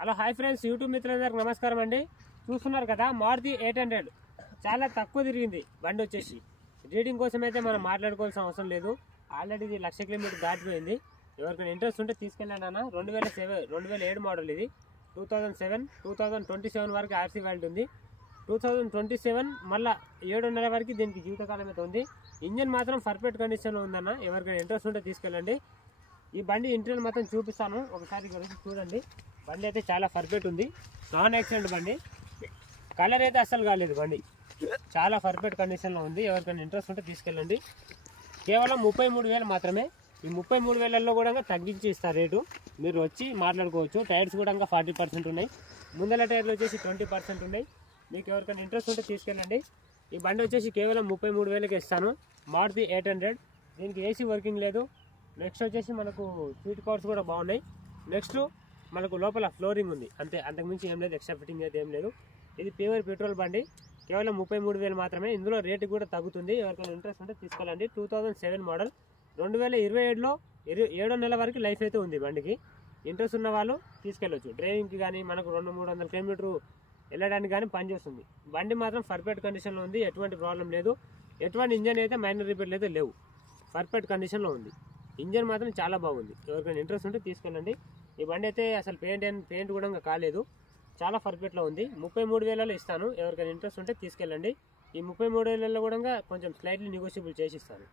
Hello hi friends, YouTube మిత్రులందరికీ నమస్కారం అండి. చూస్తున్నారు కదా మారుతి 800 చాలా తక్కువ తిరిగింది బండి వచ్చేసి. రీడింగ్ కోసం అయితే మనం మాట్లాడుకోవాల్సిన అవసరం లేదు. ఆల్రెడీ ఇది 1,00,000 కిలోమీటర్ దాటిపోయింది. ఎవరికైనా ఇంట్రెస్ట్ ఉంటే తీసుకెళ్ళండి అన్న. 2007 మోడల్ ఇది. 2027 వరకు ఆర్సీ వ్యాలిడ్ ఉంది. 2027 మళ్ళీ 7.5 వరకు దీనికి జీవితకాలం అయితే ఉంది. ఇంజన్ మాత్రం పర్ఫెక్ట్ కండిషన్లో ఉందన్న. ఎవరికైనా ఇంట్రెస్ట్ ఉంటే తీసుకెళ్ళండి. ఈ బండి ఇంటీరియర్ మాత్రం చూపిస్తాను, ఒకసారి ఇక్కడ చూడండి. బండి అయితే చాలా పర్ఫెక్ట్ ఉంది. నాన్ యాక్సిడెంట్ బండి. కలర్ అయితే అస్సలు కాలేదు. బండి చాలా పర్ఫెక్ట్ కండిషన్లో ఉంది. ఎవరికైనా ఇంట్రెస్ట్ ఉంటే తీసుకెళ్ళండి. కేవలం 33,000 మాత్రమే. ఈ 33,000లో కూడా తగ్గించి ఇస్తారు రేటు. మీరు వచ్చి మాట్లాడుకోవచ్చు. టైర్స్ కూడా 40% ఉన్నాయి. ముందల టైర్లు వచ్చేసి 20% ఉన్నాయి. మీకు ఎవరికైనా ఇంట్రెస్ట్ ఉంటే తీసుకెళ్ళండి. ఈ బండి వచ్చేసి కేవలం 33,000కి ఇస్తాను. మారుతి 800. దీనికి ఏసీ వర్కింగ్ లేదు. నెక్స్ట్ వచ్చేసి మనకు సీట్ కవర్స్ కూడా బాగున్నాయి. నెక్స్ట్ మనకు లోపల ఫ్లోరింగ్ ఉంది, అంతే. అంతకుమించి ఏం లేదు, ఎక్స్ట్రా ఫిట్టింగ్ అయితే ఏం లేదు. ఇది ప్యూర్ పెట్రోల్ బండి. కేవలం 33,000 మాత్రమే. ఇందులో రేటు కూడా తగ్గుతుంది. ఎవరికైనా ఇంట్రెస్ట్ ఉంటే తీసుకెళ్ళండి. 2007 మోడల్. 2027లో 7వ నెల వరకు లైఫ్ అయితే ఉంది బండికి. ఇంట్రెస్ట్ ఉన్న వాళ్ళు తీసుకెళ్ళొచ్చు. డ్రైవింగ్కి కానీ మనకు 200-300 కిలోమీటర్ వెళ్ళడానికి కానీ పనిచేస్తుంది. బండి మాత్రం పర్ఫెక్ట్ కండిషన్లో ఉంది. ఎటువంటి ప్రాబ్లం లేదు. ఎటువంటి ఇంజన్ అయితే మైనర్ రిపేర్లు అయితే లేవు. పర్ఫెక్ట్ కండిషన్లో ఉంది. ఇంజన్ మాత్రం చాలా బాగుంది. ఎవరికైనా ఇంట్రెస్ట్ ఉంటే తీసుకెళ్ళండి. ఈ బండి అయితే అసలు పెయింట్ కూడా కాలేదు. చాలా పర్ఫెక్ట్లో ఉంది. 33,000లో ఇస్తాను. ఎవరికైనా ఇంట్రెస్ట్ ఉంటే తీసుకెళ్ళండి. ఈ 33,000లో కూడా కొంచెం స్లైట్లీ నెగోషియబుల్ చేసి ఇస్తాను.